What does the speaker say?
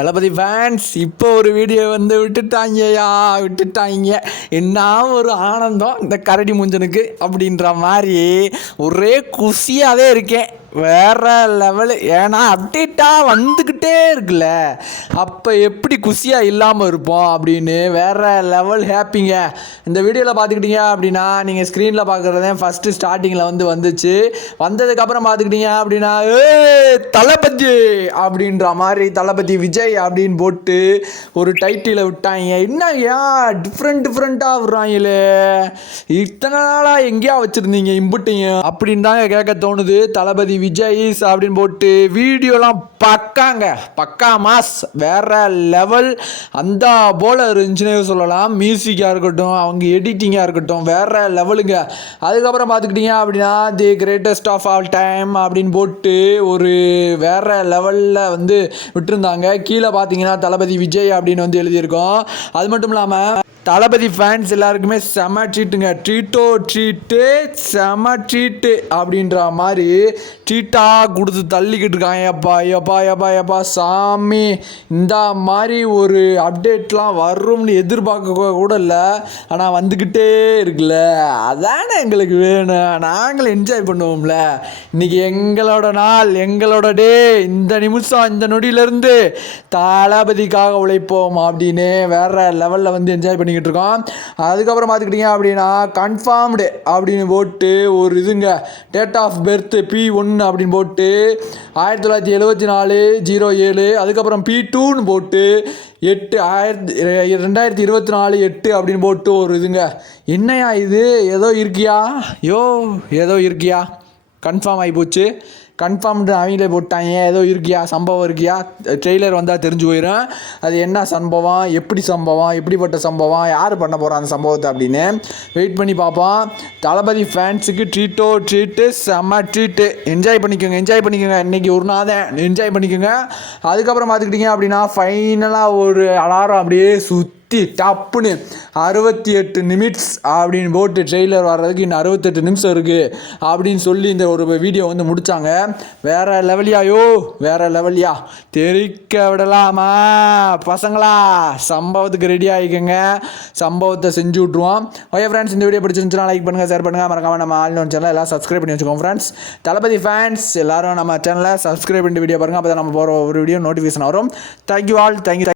தளபதி fans இப்போ ஒரு video வந்து விட்டுட்டாங்கய்யா விட்டுட்டாங்க. என்ன ஒரு ஆனந்தம் இந்த கரடி முஞ்சனுக்கு அப்படின்ற மாதிரி ஒரே குஷியாகவே இருக்கேன். வேற லெவலு ஏன்னா அப்டேட்டாக வந்துக்கிட்டே இருக்குல்ல. அப்போ எப்படி குஷியாக இல்லாமல் இருப்போம் அப்படின்னு வேற லெவல் ஹாப்பிங்க இந்த வீடியோவில் பார்த்துக்கிட்டீங்க அப்படின்னா நீங்கள் ஸ்க்ரீனில் பார்க்குறதே ஃபஸ்ட்டு ஸ்டார்டிங்கில் வந்து வந்துச்சு. வந்ததுக்கப்புறம் பார்த்துக்கிட்டீங்க அப்படின்னா ஏ தளபதி அப்படின்ற மாதிரி தளபதி விஜய் அப்படின்னு போட்டு ஒரு டைட்டிலை விட்டாங்க. என்ன ஏன் டிஃப்ரெண்ட் டிஃப்ரெண்ட்டாக விட்றாங்களே. இத்தனை நாளாக எங்கேயா வச்சுருந்தீங்க இம்புட்டிங்க அப்படின்னு தாங்க கேட்க தோணுது. தளபதி விஜய்ஸ் அப்படின்னு போட்டு வீடியோலாம் பக்காங்க. பக்கா மாஸ். வேற லெவல். அந்த போல இருந்துச்சுன்னே சொல்லலாம். மியூசிக்காக இருக்கட்டும் அவங்க எடிட்டிங்காக இருக்கட்டும் வேற லெவலுங்க. அதுக்கப்புறம் பார்த்துக்கிட்டீங்க அப்படின்னா the greatest of all time அப்படின்னு போட்டு ஒரு வேற லெவலில் வந்து விட்டுருந்தாங்க. கீழே பார்த்தீங்கன்னா தளபதி விஜய் அப்படின்னு வந்து எழுதியிருக்கோம். அது மட்டும் இல்லாமல் தளபதி ஃபேன்ஸ் எல்லாருக்குமே செம ட்ரீட்டுங்க ட்ரீட்டோ ட்ரீட்டு செம ட்ரீட்டு அப்படின்ற மாதிரி ட்ரீட்டாக கொடுத்து தள்ளிக்கிட்டு இருக்காங்க. எப்பா எப்பா எப்பா எப்பா சாமி இந்த மாதிரி ஒரு அப்டேட்லாம் வரும்னு எதிர்பார்க்க கூட இல்லை. ஆனால் வந்துக்கிட்டே இருக்குல்ல. அதானே எங்களுக்கு வேணும். நாங்களும் என்ஜாய் பண்ணுவோம்ல. இன்னைக்கு எங்களோட நாள் எங்களோட டே இந்த நிமிஷம் இந்த நொடியிலேருந்து தளபதிக்காக உழைப்போம் அப்படின்னு வேற லெவலில் வந்து என்ஜாய் பண்ணி பண்ணிக்கிட்டு இருக்கோம் அதுக்கப்புறம் பார்த்துக்கிட்டிங்க அப்படின்னா கன்ஃபார்ம்டு அப்படின்னு போட்டு ஒரு இதுங்க டேட் ஆஃப் பர்த் பி ஒன்று அப்படின்னு போட்டு ஆயிரத்தி தொள்ளாயிரத்தி எழுபத்தி நாலு ஜீரோ ஏழு அதுக்கப்புறம் பி டூன்னு போட்டு எட்டு ஆயிரத்தி ரெண்டாயிரத்தி இருபத்தி நாலு எட்டு அப்படின்னு போட்டு ஒரு இதுங்க. என்னையா இது? ஏதோ இருக்கியா? யோ ஏதோ இருக்கியா? கன்ஃபார்ம் ஆகி போச்சு. கன்ஃபார்ம்டு அவங்களே போட்டாங்க. ஏதோ இருக்கியா? சம்பவம் இருக்கியா? ட்ரெய்லர் வந்தால் தெரிஞ்சு போயிடும் அது என்ன சம்பவம்? எப்படி சம்பவம்? எப்படிப்பட்ட சம்பவம்? யார் பண்ண போகிறா அந்த சம்பவத்தை அப்படின்னு வெயிட் பண்ணி பார்ப்போம். தளபதி ஃபேன்ஸுக்கு ட்ரீட்டோ ட்ரீட்டு செம்ம ட்ரீட்டு என்ஜாய் பண்ணிக்கோங்க என்ஜாய் பண்ணிக்கோங்க. இன்றைக்கி ஒரு நாள் தான். என்ஜாய் பண்ணிக்கோங்க. அதுக்கப்புறம் பார்த்துக்கிட்டிங்க அப்படின்னா ஃபைனலாக ஒரு அலாரம் அப்படியே சுற்றி டப்புன்னு அறுபத்தி எட்டு நிமிட்ஸ் அப்படின்னு போட்டு ட்ரெய்லர் வர்றதுக்கு இன்னும் அறுபத்தெட்டு நிமிஷம் இருக்குது அப்படின்னு சொல்லி இந்த ஒரு வீடியோ வந்து முடித்தாங்க வேற லெவலியாயோ வேற லெவலியா தெரிக்க விடலாமா? பசங்களா சம்பவத்துக்கு ரெடி ஆகிக்கோங்க சம்பவத்தை செஞ்சு விட்ருவோம் ஓகே ஃப்ரெண்ட்ஸ் இந்த வீடியோ பிடிச்சிருந்துச்சுன்னா லைக் பண்ணுங்கள் ஷேர் பண்ணுங்கள் மறக்காம நம்ம ஆன்லைன் சேனல் எல்லாம் சப்ஸ்கிரைப் பண்ணி வச்சுக்கோங்க ஃப்ரெண்ட்ஸ் தளபதி ஃபேன்ஸ் எல்லாரும் நம்ம சேனலை சப்ஸ்கிரைப் பண்ணி வீடியோ பாருங்கள் அப்போ தான் நம்ம போகிற ஒரு வீடியோ நோட்டிஃபிகேஷன் வரும். Thank you all thank you